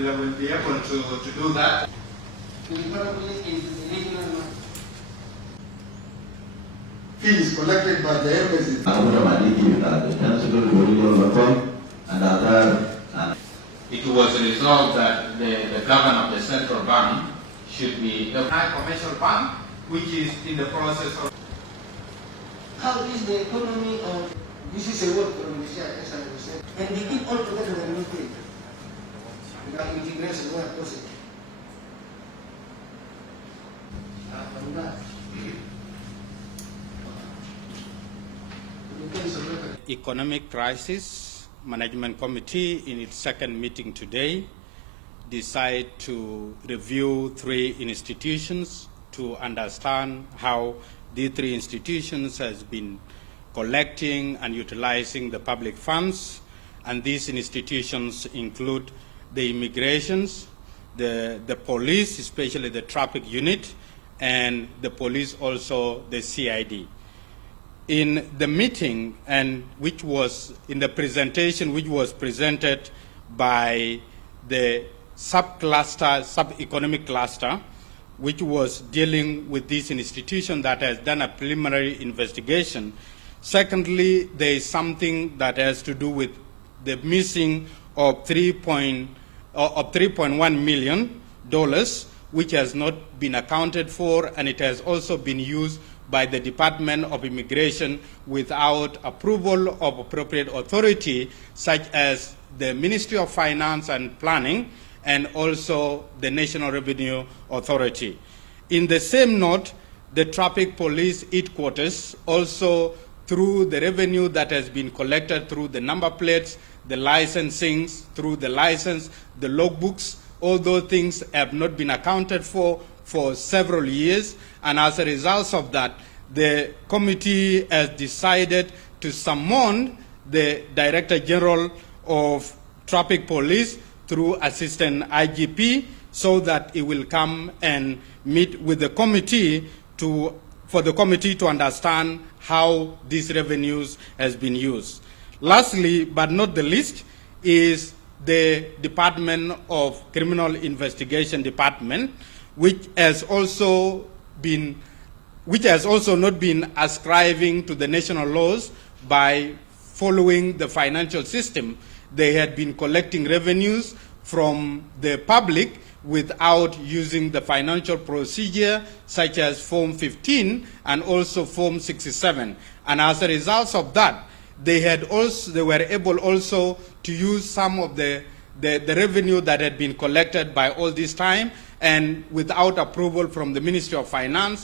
will be able to do that. Fees collected by the embassy. It was resolved that the governor of the central bank should be the high commercial bank, which is in the process of. How is the economy of this is a work from Indonesia, as I was saying, and they keep all together the military. Without integration, we have process. Economic Crisis Management Committee, in its second meeting today, decided to review 3 institutions to understand how these 3 institutions has been collecting and utilizing the public funds. And these institutions include the immigrations, the police, especially the traffic unit, and the police also the CID. In the meeting, and which was in the presentation which was presented by the sub-economic cluster, which was dealing with this institution that has done a preliminary investigation. Secondly, there is something that has to do with the missing of $3.1 million, which has not been accounted for, and it has also been used by the Department of Immigration without approval of appropriate authority, such as the Ministry of Finance and Planning, and also the National Revenue Authority. In the same note, the Traffic Police Headquarters also, through the revenue that has been collected through the number plates, the licensing, through the license, the logbooks, all those things have not been accounted for several years, and as a result of that, the committee has decided to summon the Director General of Traffic Police through Assistant IGP so that it will come and meet with the committee for the committee to understand how these revenues has been used. Lastly, but not the least, is the Department of Criminal Investigation Department, which has also not been ascribing to the national laws by following the financial system. They had been collecting revenues from the public without using the financial procedure, such as Form 15 and also Form 67. And as a result of that, they were able also to use some of the revenue that had been collected by all this time, and without approval from the Ministry of Finance,